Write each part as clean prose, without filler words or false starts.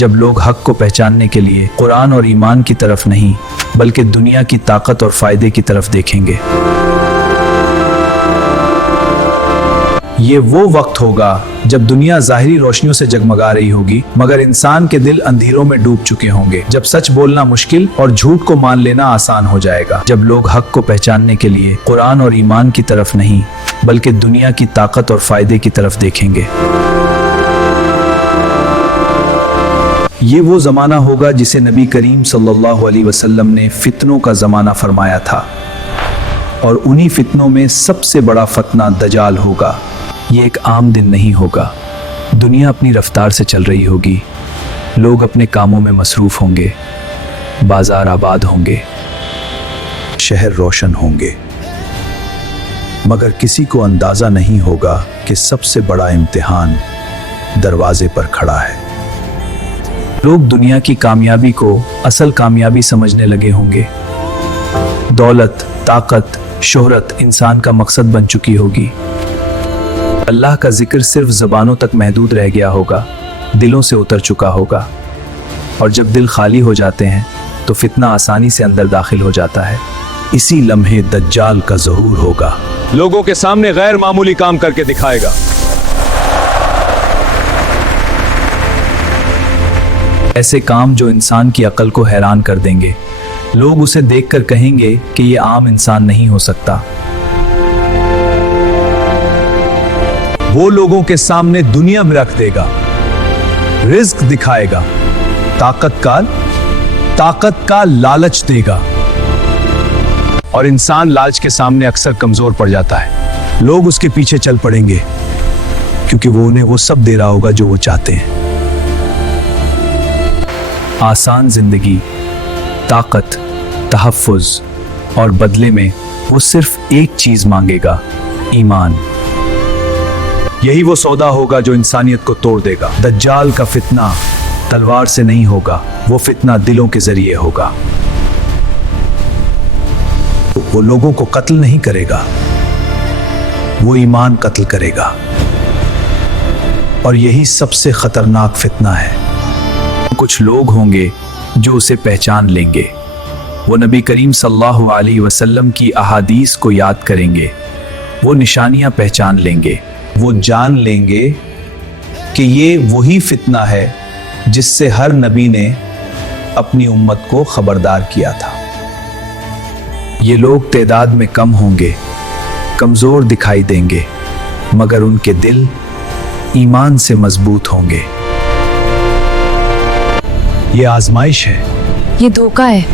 जब लोग हक को पहचानने के लिए कुरान और ईमान की तरफ नहीं बल्कि दुनिया की ताकत और फायदे की तरफ देखेंगे। ये वो वक्त होगा जब दुनिया ज़ाहिरी रोशनियों से जगमगा रही होगी मगर इंसान के दिल अंधेरों में डूब चुके होंगे। जब सच बोलना मुश्किल और झूठ को मान लेना आसान हो जाएगा। जब लोग हक को पहचानने के लिए कुरान और ईमान की तरफ नहीं बल्कि दुनिया की ताकत और फायदे की तरफ देखेंगे। ये वो ज़माना होगा जिसे नबी करीम सल्लल्लाहु अलैहि वसल्लम ने फितनों का ज़माना फरमाया था, और उन्हीं फितनों में सबसे बड़ा फतना दजाल होगा। ये एक आम दिन नहीं होगा। दुनिया अपनी रफ्तार से चल रही होगी, लोग अपने कामों में मसरूफ़ होंगे, बाजार आबाद होंगे, शहर रोशन होंगे, मगर किसी को अंदाज़ा नहीं होगा कि सबसे बड़ा इम्तिहान दरवाजे पर खड़ा है। लोग दुनिया की कामयाबी को असल कामयाबी समझने लगे होंगे। दौलत, ताकत, शोहरत इंसान का मकसद बन चुकी होगी। अल्लाह का जिक्र सिर्फ ज़बानों तक महदूद रह गया होगा, दिलों से उतर चुका होगा। और जब दिल खाली हो जाते हैं तो फितना आसानी से अंदर दाखिल हो जाता है। इसी लम्हे दज्जाल का ज़हूर होगा। लोगों के सामने गैर मामूली काम करके दिखाएगा। ऐसे काम जो इंसान की अकल को हैरान कर देंगे। लोग उसे देखकर कहेंगे कि ये आम इंसान नहीं हो सकता। वो लोगों के सामने दुनिया में रख देगा, रिस्क दिखाएगा, ताकत का लालच देगा। और इंसान लालच के सामने अक्सर कमजोर पड़ जाता है। लोग उसके पीछे चल पड़ेंगे क्योंकि वो उन्हें वो सब दे रहा होगा जो वो चाहते हैं। आसान जिंदगी, ताकत, तहफ़्फ़ुज़, और बदले में वो सिर्फ एक चीज मांगेगा, ईमान। यही वो सौदा होगा जो इंसानियत को तोड़ देगा। दज्जाल का फितना तलवार से नहीं होगा, वो फितना दिलों के जरिए होगा। वो लोगों को कत्ल नहीं करेगा, वो ईमान कत्ल करेगा। और यही सबसे खतरनाक फितना है। कुछ लोग होंगे जो उसे पहचान लेंगे। वो नबी करीम सल्लल्लाहु अलैहि वसल्लम की अहादीस को याद करेंगे। वो निशानियां पहचान लेंगे। वो जान लेंगे कि ये वही फितना है जिससे हर नबी ने अपनी उम्मत को खबरदार किया था। ये लोग तादाद में कम होंगे, कमजोर दिखाई देंगे, मगर उनके दिल ईमान से मजबूत होंगे। ये आजमाइश है, ये धोखा है,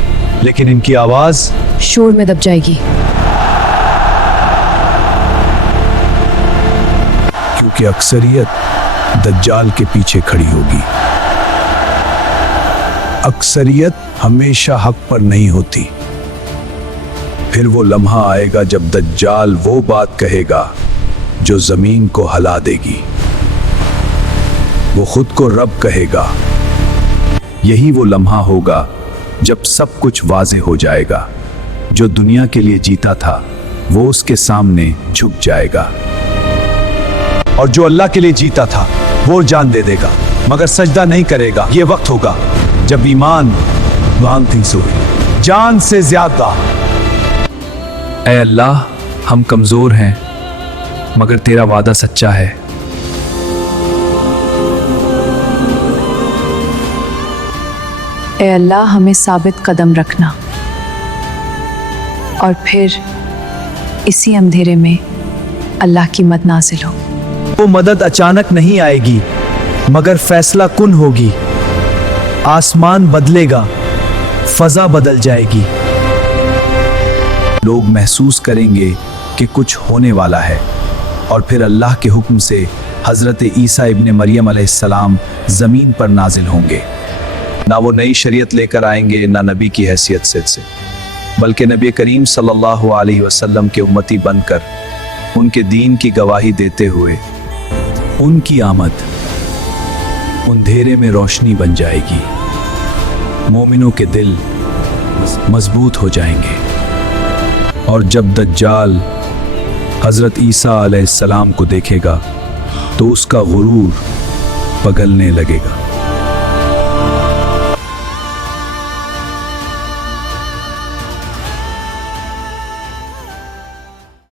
लेकिन इनकी आवाज शोर में दब जाएगी। क्योंकि अक्सरियत दज्जाल के पीछे खड़ी होगी। अक्सरियत हमेशा हक पर नहीं होती। फिर वो लम्हा आएगा जब दज्जाल वो बात कहेगा जो जमीन को हिला देगी। वो खुद को रब कहेगा। यही वो लम्हा होगा जब सब कुछ वाज़े हो जाएगा। जो दुनिया के लिए जीता था वो उसके सामने झुक जाएगा, और जो अल्लाह के लिए जीता था वो जान दे देगा मगर सजदा नहीं करेगा। ये वक्त होगा जब ईमान जान से ज्यादा। ऐ अल्लाह, हम कमजोर हैं मगर तेरा वादा सच्चा है। ए अल्लाह, हमें साबित कदम रखना, और फिर इसी अंधेरे में अल्लाह की मदद नाज़िल हो। वो मदद अचानक नहीं आएगी मगर फैसला कुन होगी। आसमान बदलेगा, फजा बदल जाएगी। लोग महसूस करेंगे कि कुछ होने वाला है, और फिर अल्लाह के हुक्म से हज़रत ईसा इब्ने मरियम अलैहिस्सलाम ज़मीन पर नाजिल होंगे। ना वो नई शरीयत लेकर आएंगे, ना नबी की हैसियत से, बल्कि नबी करीम सल्लल्लाहु अलैहि वसल्लम के उम्मती बनकर उनके दीन की गवाही देते हुए उनकी आमद अंधेरे में रोशनी बन जाएगी। मोमिनों के दिल मजबूत हो जाएंगे, और जब दज्जाल हज़रत ईसा अलैहिस्सलाम को देखेगा तो उसका गुरूर पगलने लगेगा।